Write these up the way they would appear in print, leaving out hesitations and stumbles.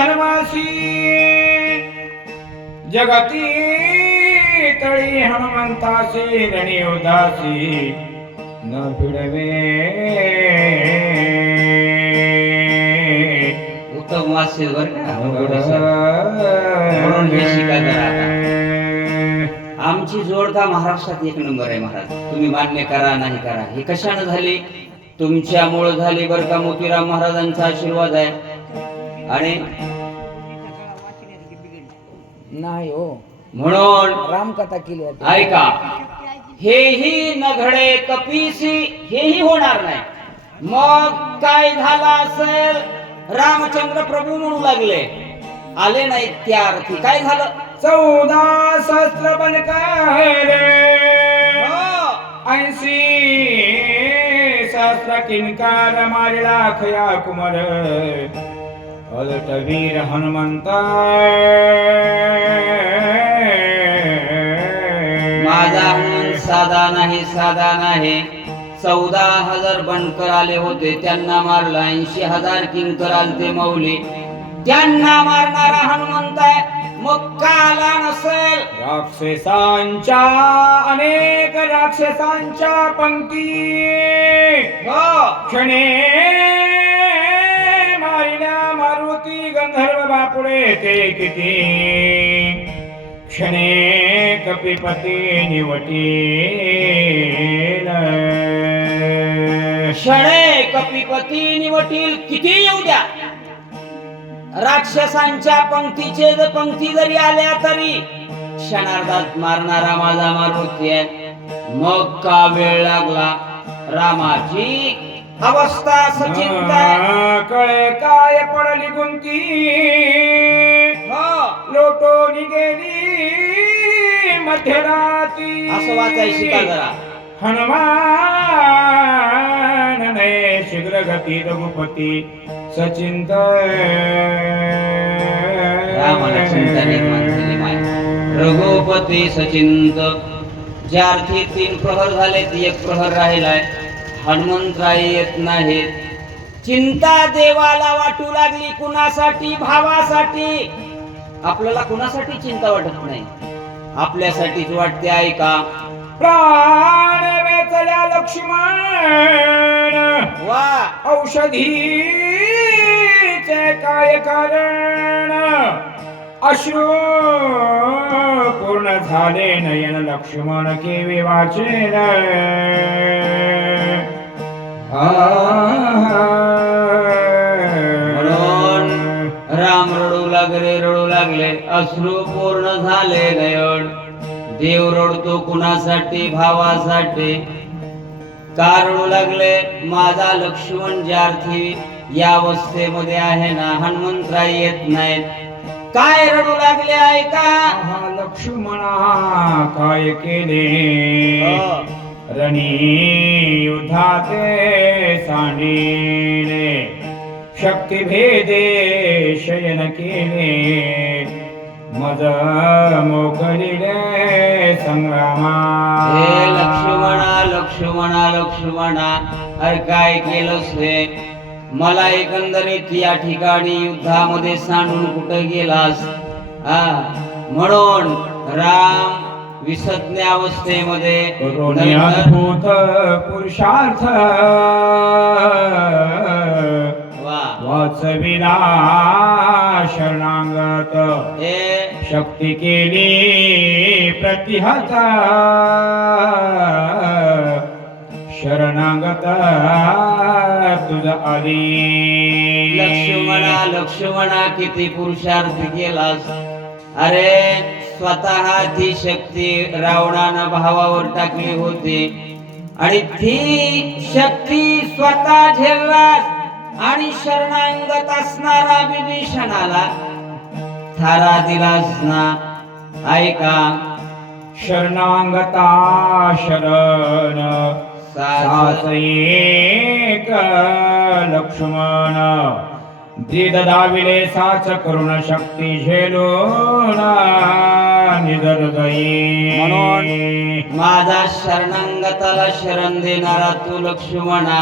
धर्मासी जगती तळी हनुमंतासी रणी उदासी न भिडवे उत्तम वास्य बर का म्हणून हे शिकायचं राहता. आमची जोडता महाराष्ट्रात एक नंबर आहे महाराज. तुम्ही मान्य करा नाही करा, हे कशाने झाले? तुमच्यामुळे झाले बर का. मोतीराम महाराजांचा आशीर्वाद आहे. आणि नाही हो, म्हणून रामकथा केली आहे. ऐका, हेही न घडे कपीसी, हेही होणार नाही. मग काय झालं असेल? रामचंद्र प्रभू म्हणू लागले, आले नाहीत त्या अर्थी. काय झालं? 14 सहस्त्र बनकर 80 सहस्त्र किंकार मारिला खया कुमार वीर हनुमंत. माझा हनुमान साधा नाही, साधा नाही. 14,000 बनकर आले होते, त्यांना मारलं. 80,000 किंकर आलते मौली, त्यांना मारणारा हनुमंत आहे. मग का आला नसेल? राक्षसांच्या अनेक राक्षसांच्या पंक्ती क्षणे मारिल्या मारुती गंधर्व बापुडे ते किती क्षणे कपिपती निवटी क्षणे कपिपती निवटील. किती येऊ द्या, राक्षसांच्या पंक्तीचे पंक्ती जरी आल्या तरी क्षणार्धात मारणारा माझा मारुती आहे. मग का वेळ लागला? रामाची अवस्था सचिंत आहे. कळे काय पडली गुंती लोटोनी गेली मध्यराती. असं वाचाय शिका जरा. हनुमान शीघ्र गती रघुपती सचिंत. रामाला चिंता निर्माण झाली माय. रघुपती सचिंत. ज्यार्थी 3 प्रहर झाले, 1 प्रहर राहिलाय. हनुमंतराय येत नाहीत. चिंता देवाला वाटू लागली. कुणासाठी? भावासाठी. आपल्याला कुणासाठी चिंता वाटत नाही, आपल्यासाठीच वाटते. ऐका, प्राण वेचल्या लक्ष्मण वा औषधीचे काय कारण. अश्रू पूर्ण झाले नयन लक्ष्मण केवे वाचेल. म्हणून राम रडू लागले. अश्रू पूर्ण झाले नयन. देव रडतो कुणासाठी? भावासाठी. का रडू लागले? माझा लक्ष्मण ज्यार्थी या अवस्थेमध्ये आहे ना, हनुमंतराय येत नाहीत. काय रडू लागले? ऐका, लक्ष्मणा काय केले रणी युद्धाते सांडिले. शक्ती भेदे शयन केले मज मोकलिले संग्रामा. हे लक्ष्मणा, अरे काय केलंस रे? मला एकंदरीत या ठिकाणी युद्धामध्ये सांडून कुठे गेलास? म्हणून राम विसज्ञ अवस्थेमध्ये अद्भुत पुरुषार्थ वाचविला शरणागत. शक्ती केली प्रतिहत शरणागत तुझ आली. लक्ष्मणा किती पुरुषार्थ केलास? अरे स्वतः ती शक्ती रावणानं भावावर टाकली होती आणि ती शक्ती स्वतः झेललास. आणि शरणागत असणारा विभीषणाला थारा दिलास ना. ऐका, शरणागता शरण सास एक लक्ष्मण. दीद दाविले साच करुण शक्ती झेलून निदर्दयी. म्हणून माझा शरणागताला शरण देणारा तू लक्ष्मणा,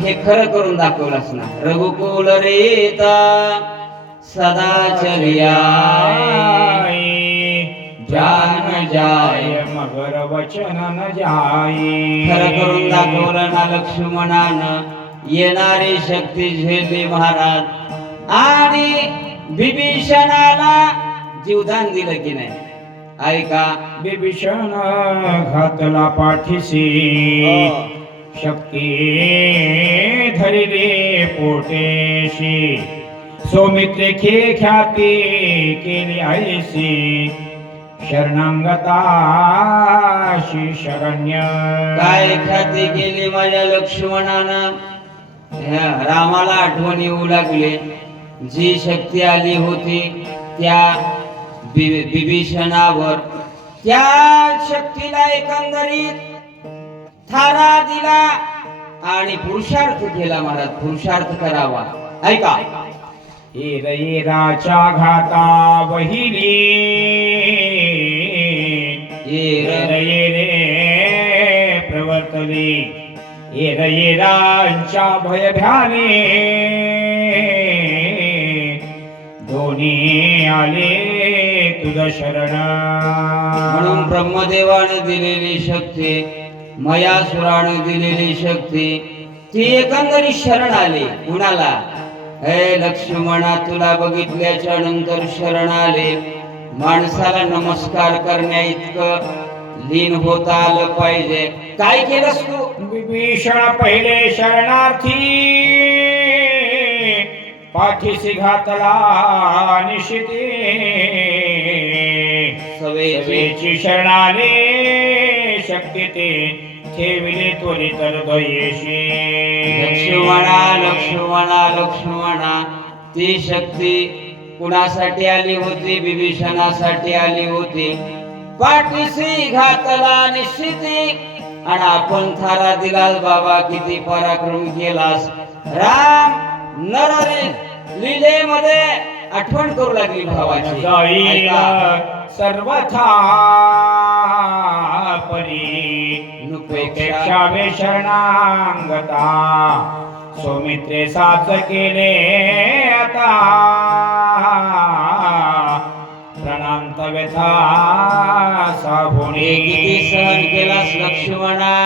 हे खरं करून दाखवलास ना. रघुकुल रीता सदाचर्याय जान जाय मगर वचन न जाय. खरं करून दाखवलं ना लक्ष्मणानं. येणारी शक्ती झेलली महाराज आणि विभीषणाला जीवदान दिलं की नाही ऐका. विभीषण घातला पाठीसी शक्ती धरिले पोटेशी. सौमित्रे ख्याती केली ऐसी शरणांगताशी शरण्य. काय ख्याती केली माझ्या लक्ष्मणानं. ह्या रामाला आठवण येऊ लागले. जी शक्ती आली होती त्या विभीषणावर, त्या शक्तीला एकंदरीत थारा दिला आणि पुरुषार्थ केला. महाराज पुरुषार्थ करावा ऐका. येराच्या घाता वहिली येरे प्रवर्तली. येरांच्या भय भ्याने दोन्ही आले तुझ शरण. म्हणून ब्रह्मदेवाने दिलेली शक्ती, मयासुराने दिलेली शक्ती, ती एकंदरीत शरण आली. कुणाला? हे लक्ष्मणा, तुला बघितल्याच्या नंतर शरण आले. माणसाला नमस्कार करण्या इतकं लीन होता आलं पाहिजे. काय केलंस तू? विभीषण पहिले शरणार्थी पाठीसी घातला निशिते. सवेची शरणाले शक्ती ते ठेविले त्वरित हृदयेशी. लक्ष्मणा लक्ष्मणा लक्ष्मणा, ती शक्ती कुणासाठी आली होती? विभीषणासाठी आली होती. पाठीसी घातला निश्चिती आणि आपण थारा दिलास बाबा. किती पराक्रम केलास. राम नररे लीलेमध्ये आठवण करू लागली भावाची. जाईला सर्वथा परी नुपेक्षा शरणांगता. सौमित्रे साच केले आता प्रणांत व्यथा साहोणी. किती सहन केलास लक्ष्मणा.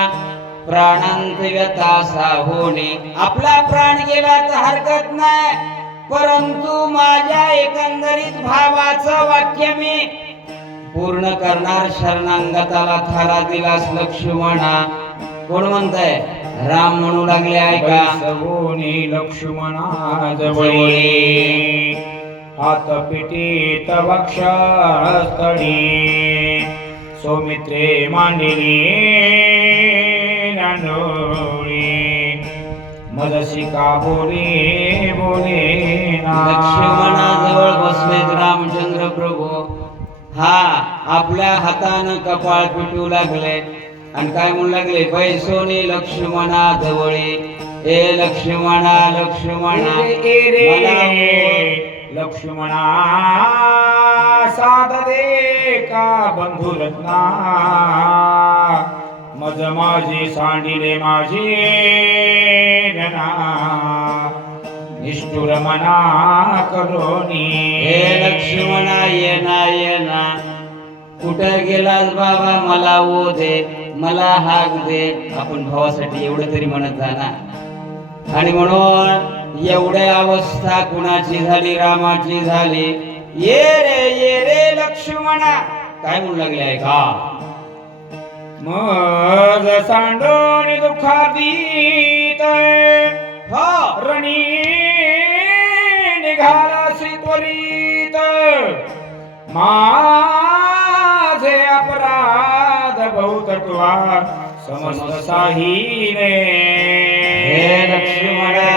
प्राणांत व्यथा साहोणी. आपला प्राण गेला तर हरकत नाही, परंतु माझ्या एकंदरीत भावाचं वाक्य मी पूर्ण करणार. शरणांगताला थारा दिलास लक्ष्मणा. कोण म्हणताय? राम म्हणू लागले ऐका. सगोनी लक्ष्मणा जवळी हात पिटीत वक्षस्थळी. सौमित्रे मांडिली नांदोळी मदसिका बोले बोले. लक्ष्मणाजवळ बसलेत रामचंद्र प्रभू. हा आपल्या हातानं कपाळ पिटू लागले आणि काय म्हणू लागले? पैसोनी लक्ष्मणा जवळी. ए लक्ष्मणा लक्ष्मणा लक्ष्मणा साध दे का बंधुरत्ना. मज माझी सांडिले माझी गणा. निष्ठुर मना करोनी. हे लक्ष्मणा येना येना. कुठं गेलास बाबा? मला ओ दे, मला हाक दे. आपण भावासाठी एवढं तरी म्हणत जा ना. आणि म्हणून एवढे अवस्था कुणाची झाली? रामाची झाली. ये रे लक्ष्मणा. काय म्हणू लागले ऐका. मज सांडून दुःखातीत रणी निघालासी त्वरित. माझे अपराध बहुत तुला समस्त साहीने. हे लक्ष्मणा,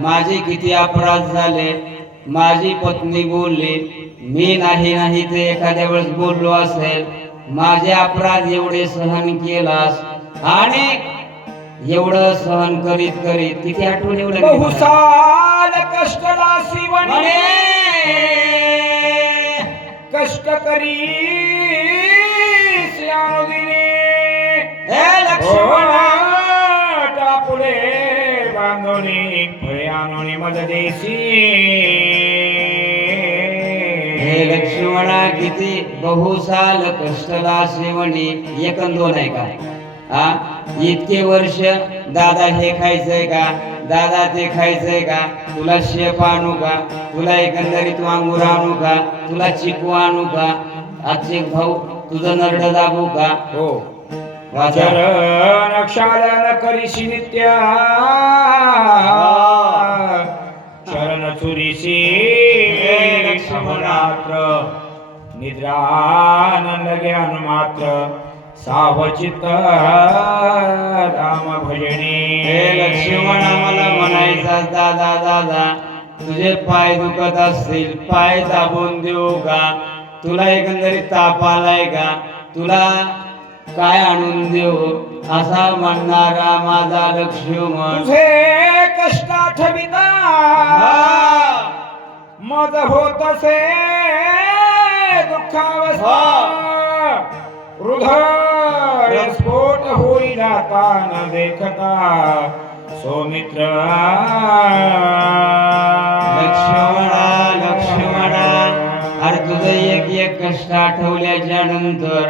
माझे किती अपराध झाले. माझी पत्नी बोलली, मी नाही ते एखाद्या वेळेस बोललो असेल. माझे अपराध एवढे सहन केलास आणि एवढं सहन करीत करीत किती आठवण येऊ लागली. बहुसाल कष्टला शिवणे कष्ट करी श्यानुदिने. हे लक्ष्मणा, टापुले बांधोनी फळे आणोनी मज देशी हे लक्ष्मणा किती बहुसाल कष्टला श्रीमणी एक अन दोन आहे का हा इतके वर्ष दादा हे खायचंय का दादा ते खायचंय का तुला शेप आणू का तुला एकंदरीत वांगूर आणू का तुला चिकू आणू का आजचे भाऊ तुझं नरड दाबू का हो वाचा नक्षालन करीशी नित्या चरण चुरीशी लक्ष्मणात्र निद्रानंद ज्ञान मात्र सावचित राम भजनी हे लक्ष्मण आम्हाला म्हणायचा दादा दादा तुझे पाय दुखत असतील पाय दाबून देऊ का तुला एकंदरीत ताप आलाय का तुला काय आणून देऊ असा म्हणणारा माझा लक्ष्मण तुझे कष्ट आठविता मज होत असे दुःखावस्था हृदय स्फोट होईना तान देखता सौमित्र लक्ष्मणा लक्ष्मणा अरे तुझं एक एक कष्ट आठवल्याच्या नंतर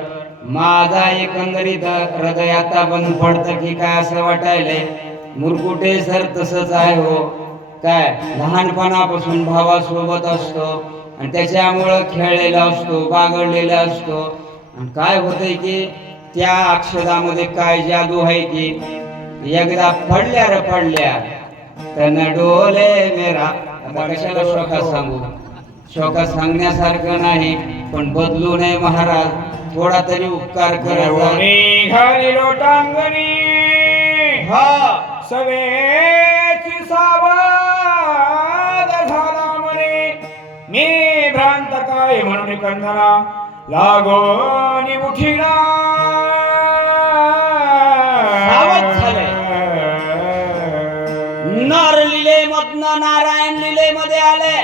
माझा एकंदरीत हृदय आता बंद पडतं की काय असं वाटायलंय मुरकुटे सर तसंच आहे हो काय लहानपणापासून भावासोबत असतो आणि त्याच्यामुळं खेळलेला असतो बागडलेला असतो आणि काय होतंय की त्या अक्षरामध्ये काय जादू आहे की एकदा पडल्या रे पडल्या तन डोले मेरा आता कशाला शोका सांगू शोका सांगण्यासारखं नाही पण बदलू नये महाराज थोडा तरी उपकार करायचा घरी लोटांगणी हा सवेची सावध झाला म्हणे मी भ्रांत काय म्हणून कंदना लागोनी उठिला सावध झाले नर लिले मधनं नारायण लिले मध्ये आले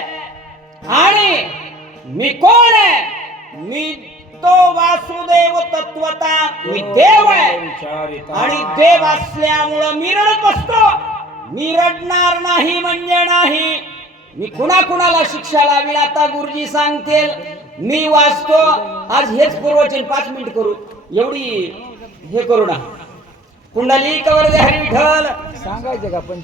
आणि मी कोण आहे मी तो वासुदेव तत्वता मी देव आहे आणि देव असल्यामुळं मी रडत बसतो मी रडणार नाही म्हणजे नाही मी कुणाला शिक्षा लावील आता गुरुजी सांगतील मी वाचतो आज हेच पूर्वचन 5 मिनिट करू एवढी हे करू ना कुंडली कवर हरी विठ्ठल सांगायचं का पण